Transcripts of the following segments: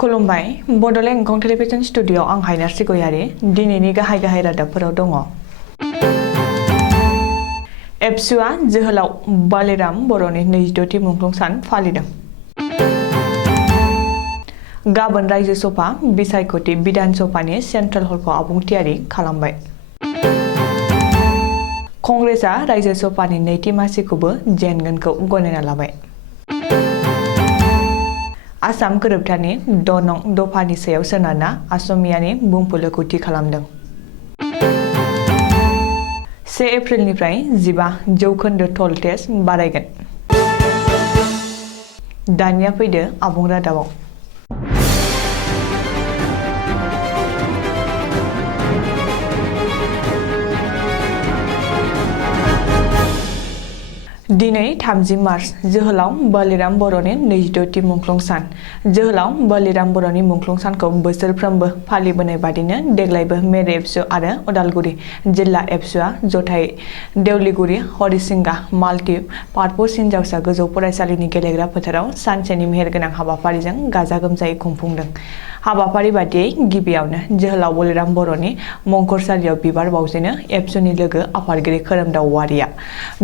खुलुमबाय Bodoland इंखं television studio आं हायनार सिगयारि दिनैनि गाहाय रादाबफोराव दङ। एबसुआ जोहोलाव बालिराम बर'नि 26थि मुंख्लं सान फालिदों। गाबोन रायजो सभा बिसायख'थि बिधान सभानि सेन्ट्रेल हलखौ आबुं थियारि खालामबाय। कंग्रेसआ रायजो सभानि नैथि मासिखौबो जेनगोनखौ गनायना लाबाय। आसाम गोरोबथानि 6 नं दफानि सायाव सोनारना असमियानि बुंफुरलुखौ थि खालामदों। 1 एप्रिलनिफ्राय 15% टल टेक्स बारायगोन। दानिया फैदो आबुं रादाबाव। दिनै 30 मार्च जोहोलाव बालिराम बर'नि 26थि मुंख्लं सान। जोहोलाव बालिराम बर'नि मुंख्लं सानखौ बोसोरफ्रोमबो फालिबोनाय बादिनो देग्लायबो मेरे एबसु आरो उदालगुरि जिल्ला एबसुआ जथायै देवलिगुरि हरिसिंगा माल्टि पार्पस हिनजावसा गोजौ फरायसालिनि गेलेग्रा फोथाराव सानसेनि मेहेरगोनां हाबाफारिजों गाजा गोमजायै खुंफुंदों। हाबाफारि बादियै गिबियावनो जोहोलाव बालिराम बर'नि मंखरसालियाव बिबार बावजेनो एबसुनि लोगो आफादगिरि खोरोमदाव औवारिया।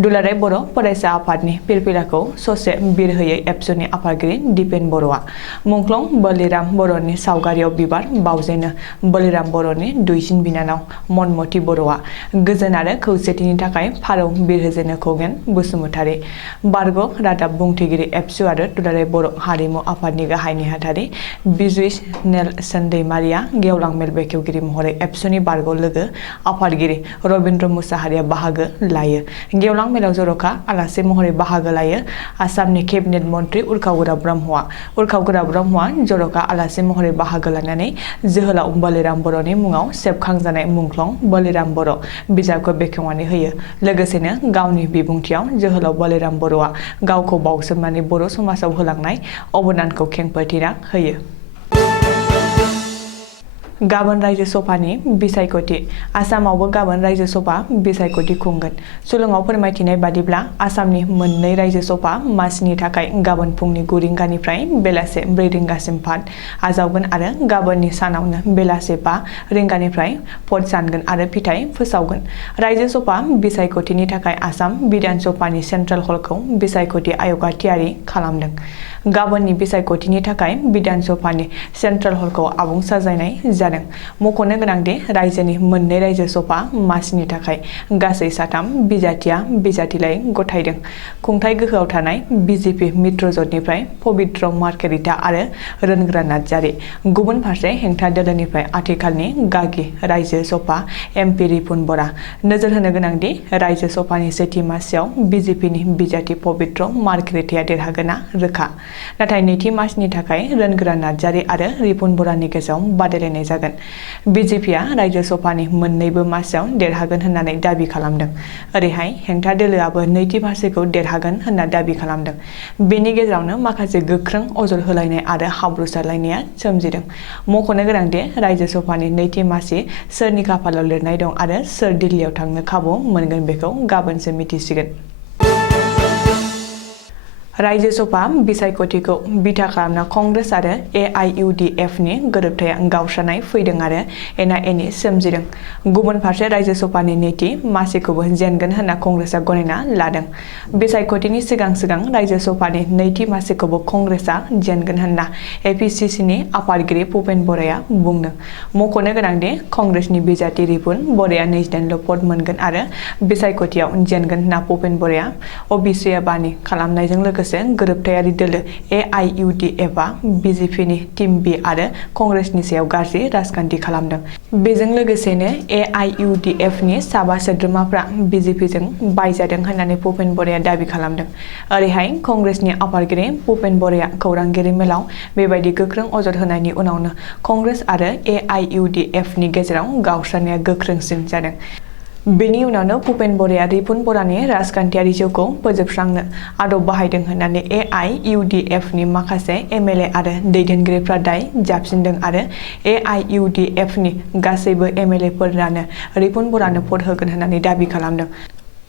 दुलाराय बर' फरायसा आफादनि फिरफिलाखौ ससे बिरहोयै एबसुनि आफादगिरि दिपेन बर'आ। मुंख्लं बालिराम बर'नि सावगारियाव बिबार बावजेनो बालिराम बर'नि दुइसिन बिनानाव मनमति बर'आ। गोजोन आरो खौसेथिनि थाखाय फारौ बिरहोजेनो खगेन बसुमतारी। बारग' रादाब बुंथिगिरि एबसु आरो दुलाराय बर' हारिमु आफादनि गाहाय नेहाथारि बिजुइस नेलसन दैमारिया गेवलां मेल बेखेवगिरि महरै एबसुनि बारग' लोगो आफादगिरि रबिन्द्र मुसाहारिया बाहागो लायो। गेवलां मेलाव जर'खा आलासि महरै बाहागो लायो आसामनि केबिनेट मन्त्रि उर्खावगोरा ब्रह्मआ। उर्खावगोरा ब्रह्मआ जर'खा आलासि महरै बाहागो लानानै जोहोलाव बालिराम बर'नि मुङाव सेबखांजानाय मुंख्लं बालिराम बर' बिजाबखौ बेखेवनानै होयो। लोगोसेनो गावनि बिबुंथियाव जोहोलाव बालिराम बर'आ गावखौ बाउसोमनानै बर' समाजाव होलांनाय अबदानखौ खेंफोरथिना होयो। गाबोन रायजो सभानि बिसायख'थि आसामावबो गाबोन रायजो सभा बिसायख'थि खुंगोन। सुलुङाव फोरमायथिनाय बादिब्ला आसामनि मोननै रायजो सभा मासिनि थाखाय गाबोन फुंनि 9 रिंगानिफ्राय बेलासे 4 रिंगासिम भाट आजावगोन आरो गाबोननि सानावनो बेलासे 5 रिंगानिफ्राय भट सानगोन आरो फिथाइ फोसावगोन। रायजो सभा बिसायख'थिनि थाखाय आसाम बिधान सभानि सेन्ट्रेल हलखौ बिसायख'थि आय'गआ थियारि खालामदों। गाबोननि बिसायख'थिनि थाखाय बिधान सभानि सेन्ट्रेल हलखौ आबुं साजायनाय जादों। मख'नो गोनांदि रायजोनि मोननै रायजो सभा मासिनि थाखाय गासै 3 बिजाथिया बिजाथिलाइ गथायदों। खुंथाय गोहोआव थानाय बिजेपि मित्रजोंटनिफ्राय पबित्र मार्केरिटा आरो रोनग्रा नार्जारि। गुबुन फारसे हेंथा दोलोनिफ्राय आथिखालनि गागि रायजो सभा एमपि रिपुन बरा। नोजोर होनो गोनांदि रायजो सभानि सेथि मासियाव बिजेपिनि बिजाथि पबित्र मार्केरिटाया देरहागोना रोखा। नाथाय नैथि मासिनि थाखाय रोनग्रा नार्जारि आरो रिपुन बरानि गेजेराव बादायलायनाय जागोन। बिजेपिआ रायजो सभानि मोननैबो मासियाव देरहागोन होननानै दाबि खालामदों। ओरैहाय हेंथा दोलोआबो नैथि मासिखौ देरहागोन होनना दाबि खालामदों। बेनि गेजेरावनो माखासे गोख्रों अजद होलायनाय आरो हाब्रुसारलायनाया सोमजिदों। मख'नो गोनांदि रायजो सभानि नैथि मासि सोरनि खाफालाव लिरनाय दं आरो सोर दिल्लीयाव थांनो खाबु मोनगोन बेखौ गाबोनसो मिथिसिगोन। रायजो सभा बिसायख'थिखौ बिथा खालामना कंग्रेस आरो AIUDFनि गोरोबथाया गावस्रानाय फैदों आरो एना-एनि सोमजिदों। गुबुन फारसे रायजो सभानि नैथि मासिखौबो जेनगोन होनना कंग्रेसआ गनायना लादों। बिसायख'थिनि सिगां रायजो सभानि नैथि मासिखौबो कंग्रेसआ जेनगोन होनना APCCनि आफादगिरि भुपेन बराया बुंदों। मख'नो गोनांदि कंग्रेसनि बिजाथि रिपुन बराया 29ल' भट मोनगोन आरो बिसायख'थियाव जेनगोन होनना भुपेन बराया अभिषेकबाणी खालामनायजों लोगोसे गोरोबथायारि दोलो AIUDFआ बिजेपिनि टिम बि आरो कंग्रेसनि सायाव गाज्रि राजखान्थि खालामदों। बेजों लोगोसेनो AIUDFनि 7 सोद्रोमाफ्रा बिजेपिजों बायजादों होननानै भुपेन बराया दाबि खालामदों। ओरैहाय कंग्रेसनि आफादगिरि भुपेन बराया खौरांगिरि मेलाव बेबायदि गोख्रों अजद होनायनि उनावनो कंग्रेस आरो AIUDFनि गेजेराव गावस्रानाया गोख्रोंसिन जादों। बेनि उनावनो भुपेन बराया रिपुन बरानि राजखान्थियारि जिउखौ फोजोबस्रांनो आदब बाहायदों होननानै AIUDFनि माखासे MLA आरो दैदेनगिरिफ्रा दाय जाबसिनदों आरो AIUDFनि गासैबो MLAफोरानो रिपुन बरानो भट होगोन होननानै दाबि खालामदों।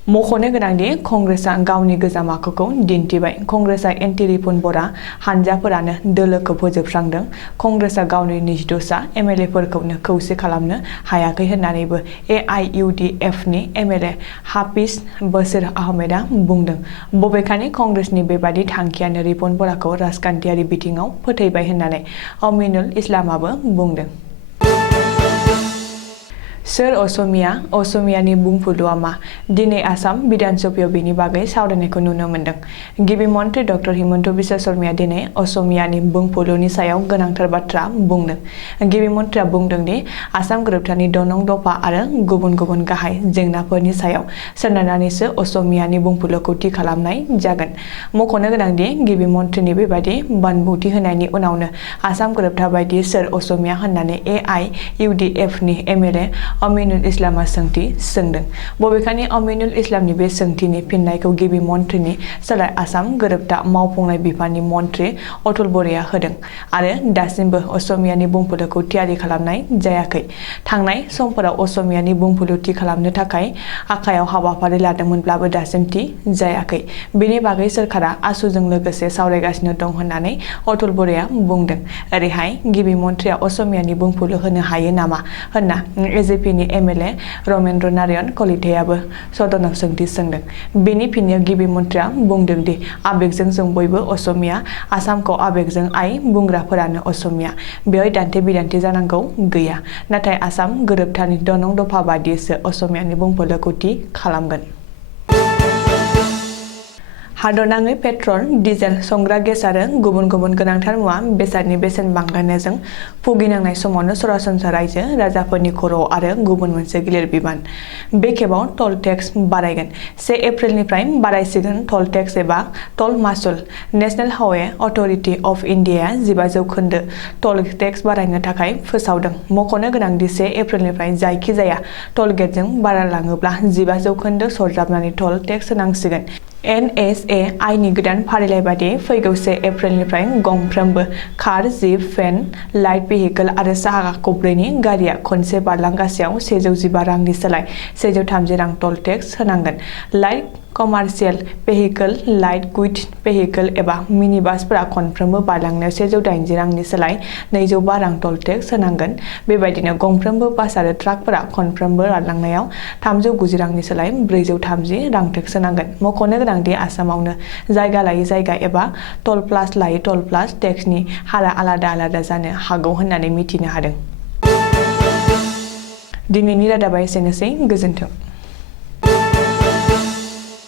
मख'नो गोनांदि कंग्रेसआ गावनि गोजाम आखुखौ दिन्थिबाय। कंग्रेसआ एन्टि रिपुन बरा हानजाफोरानो दोलोखौ फोजोबस्रांदों। कंग्रेसआ गावनि 22सा एमएलएफोरखौनो खौसे खालामनो हायाखै होननानैबो एआइइउडिएफनि एमएलए हाफिज बशीर आहमेदआ बुंदों। बबेखानि कंग्रेसनि बेबादि थांखियानो रिपुन बराखौ राजखान्थियारि बिथिङाव फोथैबाय होननानै अमिनुल इस्लामाबो बुंदों। सोर असमिया? असमियानि बुंफुरलुआ मा? दिनै आसाम बिधान सभायाव बेनि बागै सावरायनायखौ नुनो मोन्दों। गिबि मन्थ्रि डक्टर हिमन्त बिश्व शर्माया दिनै असमियानि बुंफुरलुनि सायाव गोनांथार बाथ्रा बुंदों। गिबि मन्थ्रिया बुंदों दि आसाम गोरोबथानि 6 नं दफा आरो गुबुन गुबुन गाहाय जेंनाफोरनि सायाव सोनारनानैसो असमियानि बुंफुरलुखौ थि खालामनाय जागोन। मख'नो गोनांदि गिबि मन्थ्रिनि बेबादि बानबुंथि होनायनि उनावनो आसाम गोरोबथा बायदि सोर असमिया होननानै एआइइउडिएफनि एमएलए अमिनुल इस्लामआ सोंथि सोंदों। बबेखानि अमिनुल इस्लामनि बे सोंथिनि फिननायखौ गिबि मन्थ्रिनि सोलाय आसाम गोरोबथा मावफुंनाय बिफाननि मन्थ्रि अतुल बराया होदों आरो दासिमबो असमियानि बुंफुरलुखौ थियारि खालामनाय जायाखै। थांनाय समफोराव असमियानि बुंफुरलु थि खालामनो थाखाय आखायाव हाबाफारि लादोंमोनब्लाबो दासिम थि जायाखै। बेनि बागै सोरखारा आसुजों लोगोसे सावरायगासिनो दं होननानै अतुल बराया बुंदों। ओरैहाय गिबि मन्थ्रिया असमियानि बुंफुरलु होनो हायो नामा होनना एजेपिनि एमएलए रमेन्द्र नारायण कलितायाबो सदनाव सोंथि सोंदों। बेनि फिननायाव गिबि मन्थ्रिया बुंदों दि आबेगजों जों बयबो असमिया, आसामखौ आबेगजों आइ बुंग्राफोरानो असमिया। बेवहाय दान्थे बिदान्थे जानांगौ गैया। नाथाय आसाम गोरोबथानि 6 नं दफा बादियैसो असमियानि बुंफुरलुखौ थि खालामगोन। हादरनाङै पेट्रल, डिजेल, संग्रा गेस आरो गुबुन गुबुन गोनांथार मुवा बेसादनि बेसेन बांनायजों भुगिनांनाय समावनो सरासनस्रा रायजो राजाफोरनि खर'आव आरो गुबुन मोनसे गिलिर बिबान। बे खेबाव टल टेक्स बारायगोन। 1 एप्रिलनिफ्राय बारायसिगोन टल टेक्स एबा टल मासुल। नेशनेल हाइवे अथ'रिटि अफ इन्डियाया 15% टल टेक्स बारायनो थाखाय फोसावदों। मख'नो गोनांदि 1 एप्रिलनिफ्राय जायखिजाया टल गेटजों बारलाङोब्ला 15% सरजाबनानै टल टेक्स होनांसिगोन। एनएचएआइनि गोदान फारिलाइ बादियै फैगौ 1 एप्रिलनिफ्राय गंफ्रोमबो कार, जिप, भेन, लाइट भेहिकल आरो साखा खबब्रैनि गारिया खनसे बारलांगासेयाव 115 रांनि सोलाय 130 रां टल टेक्स होनांगोन। Light commercial vehicle, light goods vehicle एबा मिनि बासफोरा खनफ्रोमबो बारलांनायाव 180 रांनि सोलाय 205 रां टल टेक्स होनांगोन। बेबायदिनो गंफ्रोमबो बास आरो ट्राकफोरा खनफ्रोमबो बारलांनायाव 390 रांनि सोलाय 430 रां टेक्स होनांगोन। मख'नो गोनांदि आसामावनो जायगा लायै जायगा एबा टल प्लाजा लायै टल प्लाजा टेक्सनि हारआ आलादा आलादा जानो हागौ होननानै मिथिनो हादों। दिनैनि रादाबा एसेनोसै। गोजोन्थों।